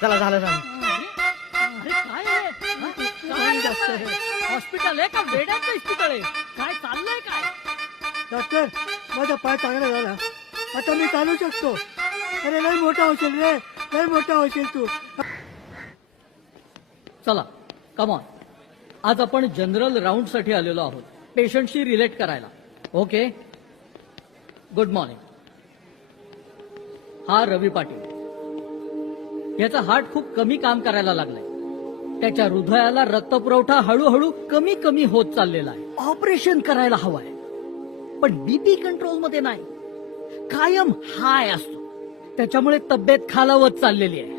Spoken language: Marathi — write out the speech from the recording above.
चला झालं झालं. अरे काय आहे? काय करताय? हॉस्पिटल आहे का वेड्याचं हॉस्पिटल आहे? काय चाललंय काय? डॉक्टर माझा पाय चांगला झाला, आता मी चालू शकतो. अरे लय मोठा होशील रे, लय मोठा होशील तू. चला कमॉन, आज आपण जनरल राऊंड साठी आलेलो आहोत, पेशंटशी रिलेट करायला. Okay, good morning. हा रवी पाटील. याचा हार्ट खूप कमी काम करायला लागलाय. त्याच्या हृदयाला रक्तपुरवठा हळूहळू कमी कमी होत चाललेला आहे. ऑपरेशन करायला हवंय, पण बीपी कंट्रोलमध्ये नाही, कायम हाय असतो. त्याच्यामुळे तब्येत खालावत चाललेली आहे.